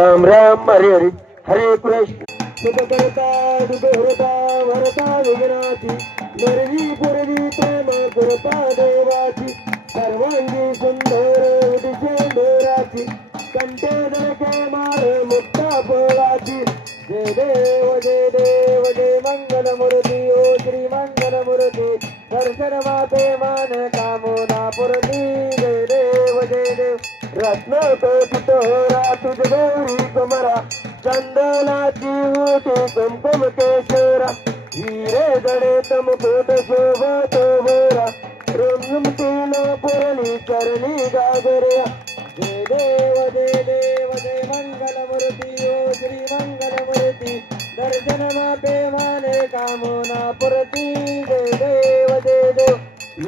राम राम हरे हरे हरे कृष्ण. सुख करता भरता विघ्नाची नरवी पुरवी प्रेम करता देवाची सर्वांगी सुंदर उदिशे डोराची कंठे दरके मार मुक्ता फळाची. जय देव जय देव जय मंगल मूर्ती ओ श्री मंगल मूर्ती दर्शन माते मान कामोना पुरती रत्न रत्न तोरा तुझ गौरी कुमरा चंदनाची होती कुमकुम केशरा हिरे जडे मुकुट शोभतो बोरा रुमतीन पुरली करणी गागऱ्या जय देव जय देव जय मंगल मूर्ती ओ श्री मंगल मूर्ती दर्शन मापे माने कामोना पुरती जय देव जय देव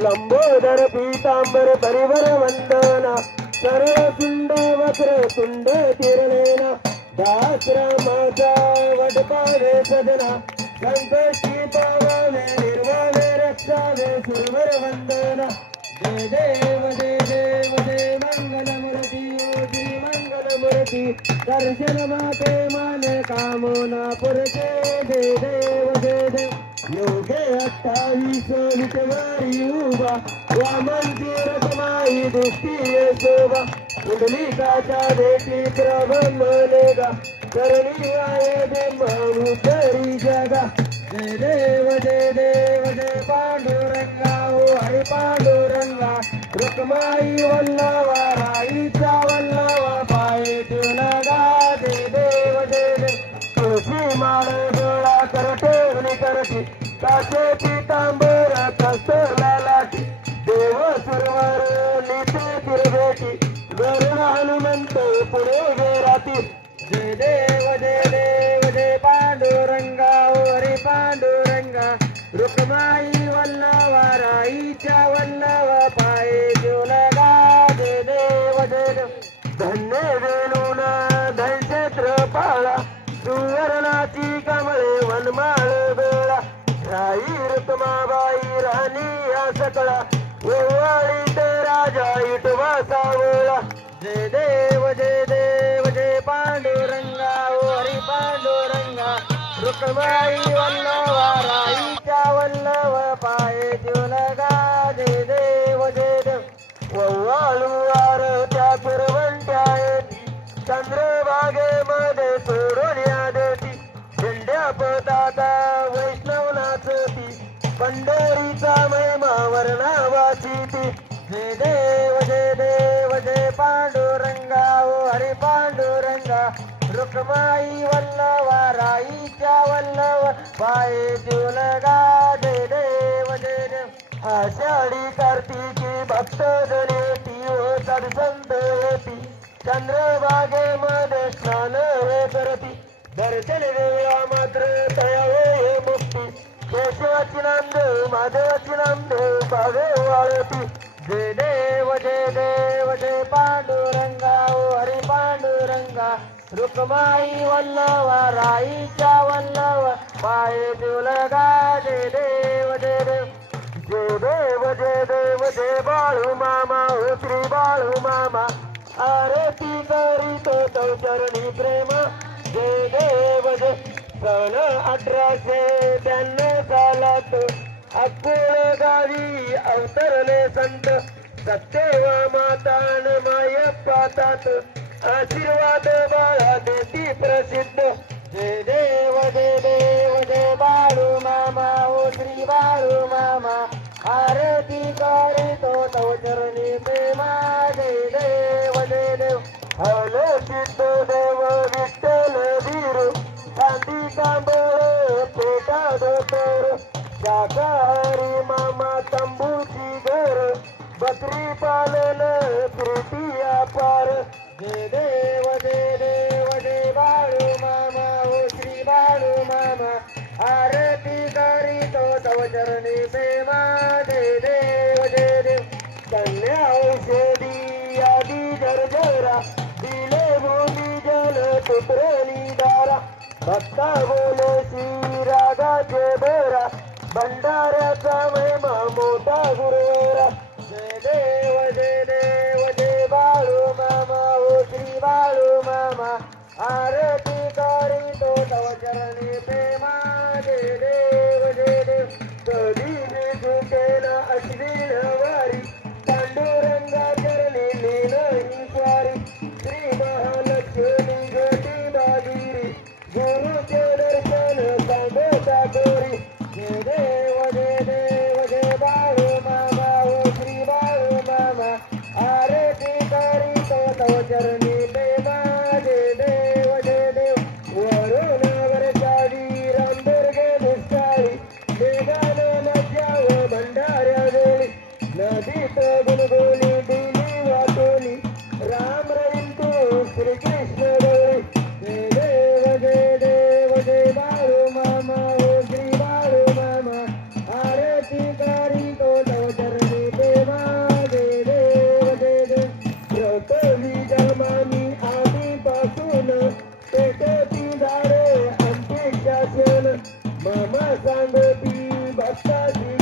लंबोदर पीतांबर परिवर वंदना सरळ सुंड वक्र तुंड तिरलेना दाश्रमाचा वटपावे सजना संकष्टी पावावे निर्वावे रक्षावे सुरवर वंदना जय देव जय देव जय मंगल मूर्ती योगी मंगल मूर्ती दर्शन माते मान कामोना पुरते जय देव जय देव. योगे अठ्ठावीस हितवारी उभा. वामनची समाई दृष्टी शोभा कुंडलिकाच्या भेटी प्रबंधलेगा करणी आहे ब्रह्म तरी जगा जय देव जय देव जय पांडुरंगा ओ हरी पांडुरंगा रुक्माई वल्लवा राईचा वल्लवा पाय तुलगा जय देव जय देव तुळशी माळ गोळा करते करते. काचे पितांबर कसला रुक्माई वल्लवा राईच्या वल्लवा पाये जोलगा दे देव देव. धन्य वेणून धनक्षेत्र पाळा सुवर्णाची कमळे वनमाळ बेळा. राई रुक्माबाई राणी या सकळा ओवाळीत राजा इटवा सावळा जय देव जय देव जय पांडुरंगा ओ हरी पांडुरंगा रुक्माई वल्लवा राई वल्लव पाये जुलगा जय देव जय देव. वव्वाळू आरत्या फिरवंट्या येती. चंद्रभागेमध्ये सोडून या देती. झेंड्या पताता वैष्णव नाचती पंढरीचा महिमा वर्णावाची ती. जय देव जय देव जय पांडुरंगा हो ओ हरे पांडुरंगा. रुक्माई वल्लवा राईच्या वल्लव पाय जुलगा जय आषाढी कार्तिकी भक्त जनेती ओ सदसंत येती चंद्रभागेमध्ये स्नान हे करती। दर्शन देऊया मात्र तयावे हे मुक्ती। केशवाची नामदेव माधवाची नामदेव बावे वाळती जय देव जय देव जय पांडुरंगा ओ हरी पांडुरंगा। रुक्माई वल्लवा राईच्या वल्लव पाय देवलगा जय देव जय देव। जय देव जय देव जय बाळू मामा हो श्री बाळू मामा आरती करीतो तो चरणी प्रेम. जय देव जय सन अठराशे ब्याण्णव सालात अकोळ गावी अवतरले संत. सत्यवा माता न माय पातात आशीर्वाद बाळा देती प्रसिद्ध. जय देव जय देव जय बाळू मामा ओ श्री बाळू मामा आरती करीतो तव चरणी प्रेमा जय देव देव. हल सिद्ध देव भक्ता बोले श्री रागाचे बेरा भंडार baby, but I do.